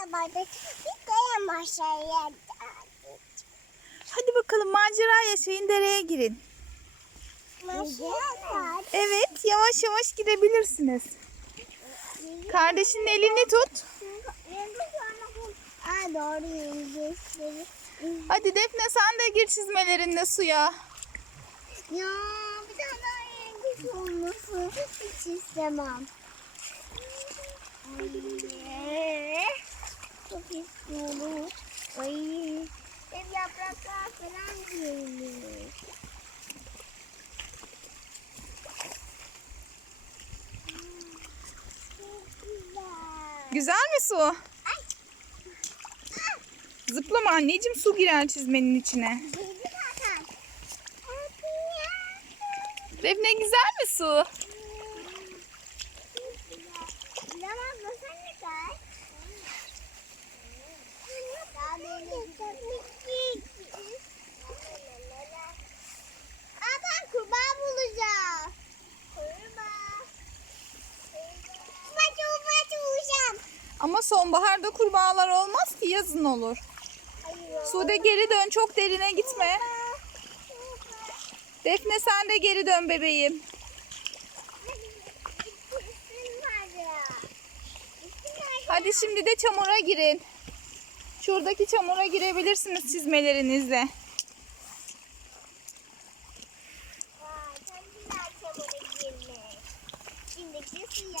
yapardık. Bir de maşaya Hadi bakalım macera yaşayın dereye girin. Maşaya Evet yavaş yavaş girebilirsiniz. Kardeşinin elini tut. Aa doğru. Hadi Defne sen de gir çizmelerinle suya. Ya bir tane daha yengeç olmasın. Hiç istemem. Ay, Çok istiyorum. Ay. Hep yapraklar falan geliyor. Çok güzel. Mi su? Zıplama anneciğim su girer çizmenin içine. Zaten. Defne güzel mi su? Ama sonbaharda kurbağalar olmaz ki yazın olur. Sude geri dön çok derine gitme. Defne sen de geri dön bebeğim. Hadi şimdi de çamura girin. Şuradaki çamura girebilirsiniz çizmelerinizle. Çok güzel çamura girmek. Şimdiki suya.